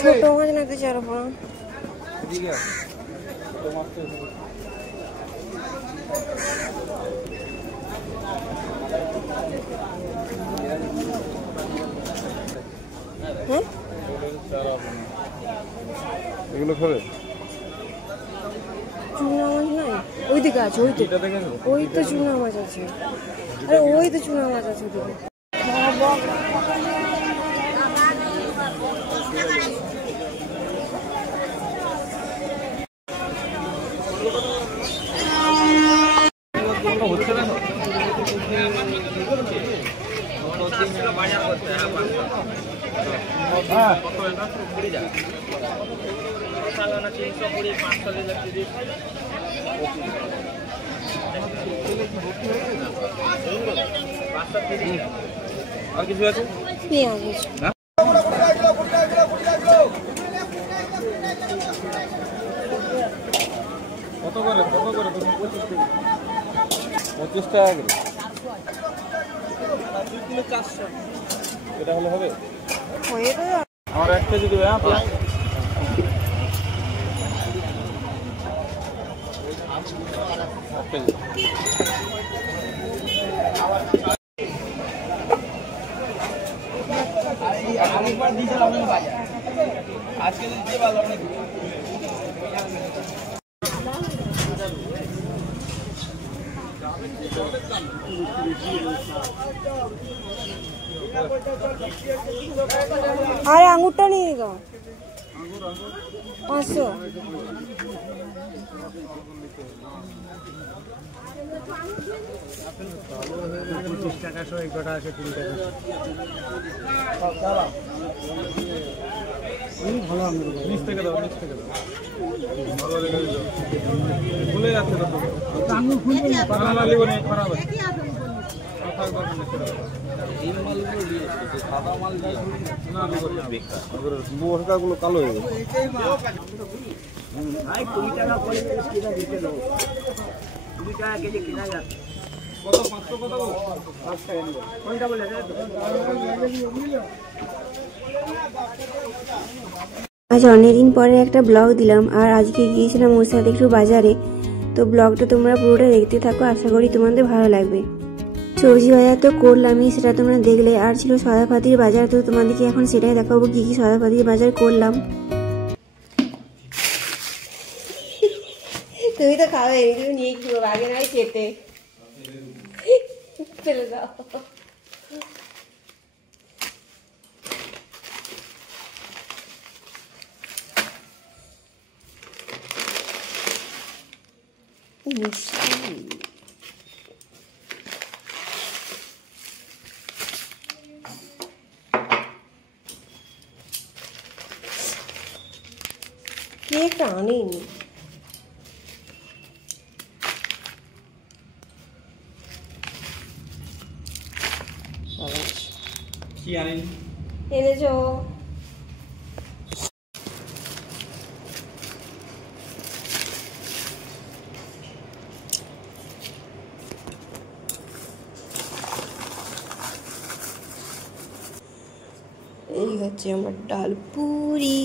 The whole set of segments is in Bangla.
ছোট মাছ নাকি চারপা হ্যাঁ এগুলো খাবে? চুনা মাছ নাই ওইদিকে আছে, ওই তো চুনা মাছ আছে, আরে ওই তো চুনা মাছ আছে ওইদিকে। আর কিছু আছে? পেঁয়াজ আছে। কত করে 25 টাকা করে। 2 কিলো 400 এটা হলে হবে? আমার 1 কেজি দিবে। হ্যাঁ আরেকবার দিতে হবে না বাজার আজকে দিতে ভালো অনেক আরে আঙুরটা নিয়ে গো 500 25 টাকা 100 একটা আছে 3 টাকা ভালো আঙুর 20 টাকা দাও 20 টাকা দাও ভালো লেগে যাবে ভুলে যাচ্ছে তো আঙুর খুলবে না পাগলা লাগবে না খারাপ আছে কথা কথা না এই মালগুলো দিয়ে সাদা মাল যাই না বেকার আগের বড়টাগুলো কালো হয়ে গেছে ভাই 20 টাকা করে কিনা দিতে দাও 20 টাকা কেজি কিনা যায় কত 500 কত 5 টাকা নিব কোনটা বলে আজ অনেকদিন পরে একটা ব্লগ দিলাম আর আজকে গিয়েছিলাম ওর সাথে একটু বাজারে। তো ব্লগটা তোমরা পুরোটা দেখতে থাকো, আশা করি তোমাদের ভালো লাগবে। সবজি বাজার তো করলামই, সেটা তোমরা দেখলে। আর ছিল সদাপাতির বাজার, তো তোমাদেরকে এখন সেটাই দেখাবো কি কি সদাপাতির বাজার করলাম। তুমি তো খাবে, তুমি নিয়ে কি করবো, আগে নয় খেতে ফেলে দাও। কেকটা আনেনি, কি আনেনি এনেছো? এই হচ্ছে আমার ডাল পুরি।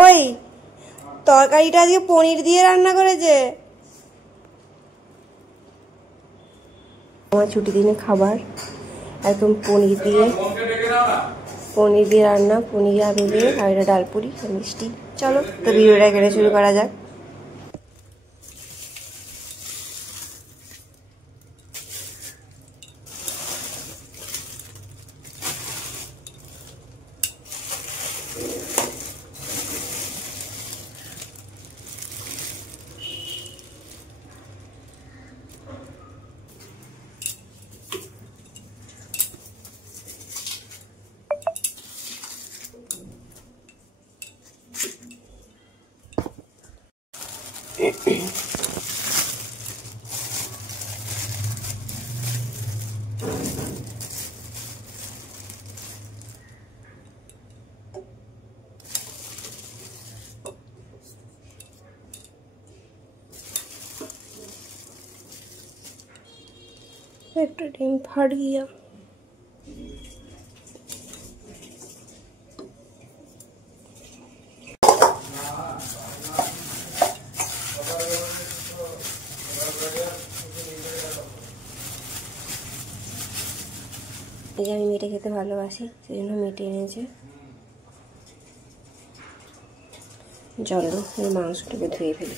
ওই তরকারিটা আজকে পনির দিয়ে রান্না করেছে। আমার ছুটি দিনে খাবার একদম পনির দিয়ে রান্না, পনির আলু দিয়ে, আর এটা ডাল পুরি আর মিষ্টি। চলো তো ভিডিওটা এখানে শুরু করা যাক। एक तो डिम फट गया। এই যে আমি মেটে খেতে ভালোবাসি, সেই জন্য মেটে এনেছে। চলো এই মাংসটাকে ধুয়ে ফেলি।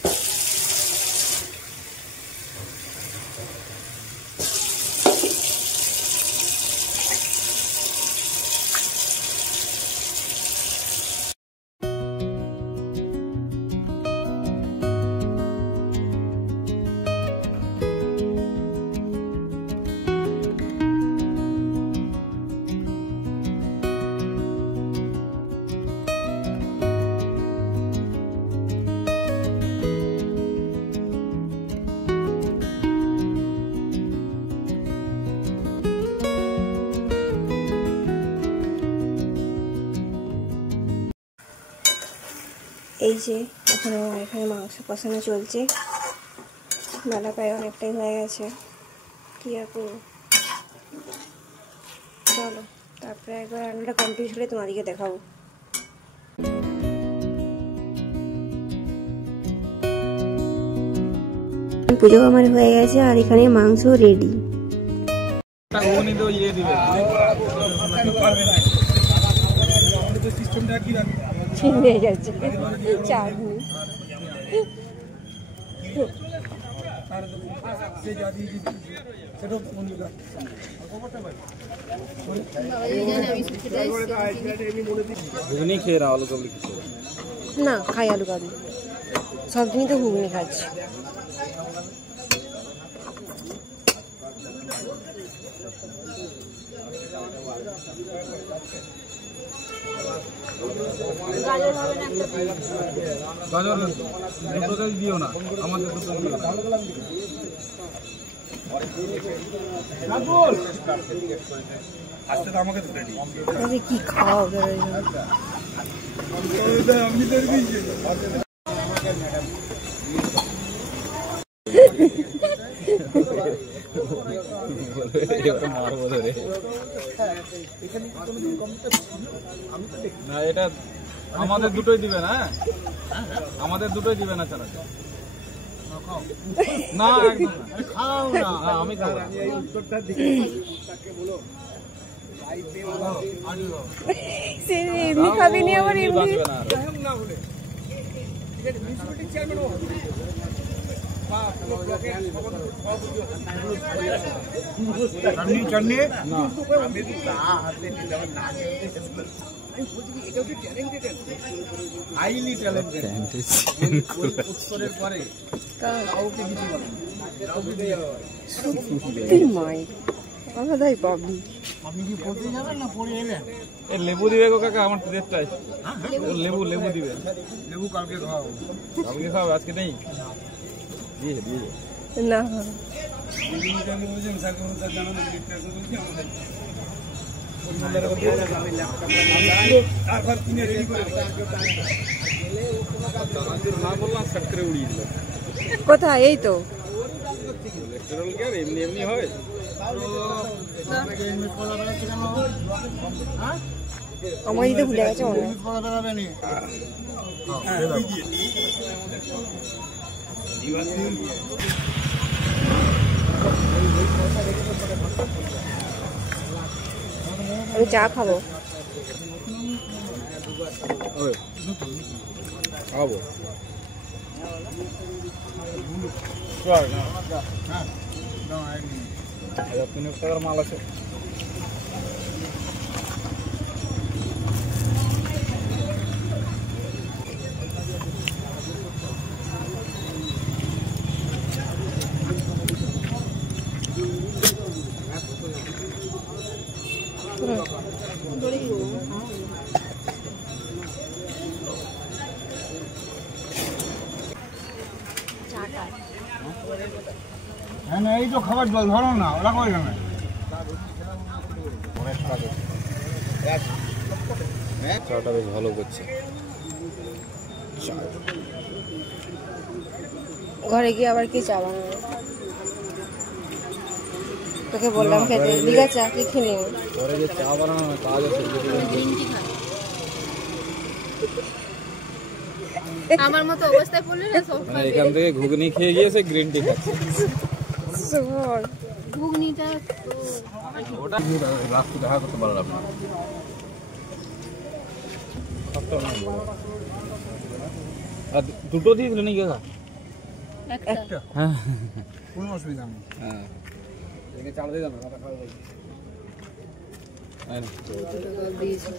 এই যে এখন আমার এখানে মাংস কষানো চলছে, বেলা প্রায় অনেকটাই হয়ে গেছে, কি আর করবো। চলো তারপরে একবার রান্নাটা কমপ্লিট হলে তোমাদেরকে দেখাবো। পুজো আমার হয়ে গেছে আর এখানে মাংস রেডি। ছিঁড়ে গেছে চাটনি। ঘুগনি খেয়ে না আলু কাবলি না খাই আলু কাবলি, সব দিনই তো ঘুগনি খাচ্ছি। গাজর দুটো দিও না, আমাদের দুটো দিও না। কি খাওয়া না, এটা আমাদের দুটোই দিবে না, আমাদের দুটোই দিবে না চারা না, খাও না, আমি খাবো। এমনি খাবি নি আবার এমনি চাটনি হাইলি ট্যালেন্টেড উৎসরের পরে কাউকে কিছু বলে আলাদাই পাবি। আপনি কি পড়তে যাবেন না পড়ে এলেন? এ লেবু দিবে গো কাকা, আমার দেড়টাই লেবু লেবু দিবে। লেবু কালকে খাও, কালকে খাও, আজকে নেই। দিয়ে দিয়ে না কোথায়? এই তো এমনি এমনি হয়। আমার দিতে ভুলে গেছে মনে আমি চা খাবো। খাবো টাকার মাল আছে। হ্যাঁ এই তো খাবার জল ধরো না, ওরা কই যাবে? চাটা বেশ ভালো করছে। ঘরে গিয়ে আবার কি চা বানাবো? তোকে বললাম খেতে, লিগা চা কি খেলি ঘরে যে চা বানানো কাজ আছে। আমার মতো অবস্থায় পড়লে না, মানে এখান থেকে ঘুগনি খেয়ে গিয়েছে, গ্রিন টি খাচ্ছে। ঘুগনিটা ওটা রাস্তা দেখা করতে পারলাম না। আর দুটো দিয়ে দিল নাকি কাকা? একটা হ্যাঁ, কোনো অসুবিধা নেই। হ্যাঁ, এদিকে চাল দিয়ে যাবে, কথা খাওয়া যাবে। দিয়েছি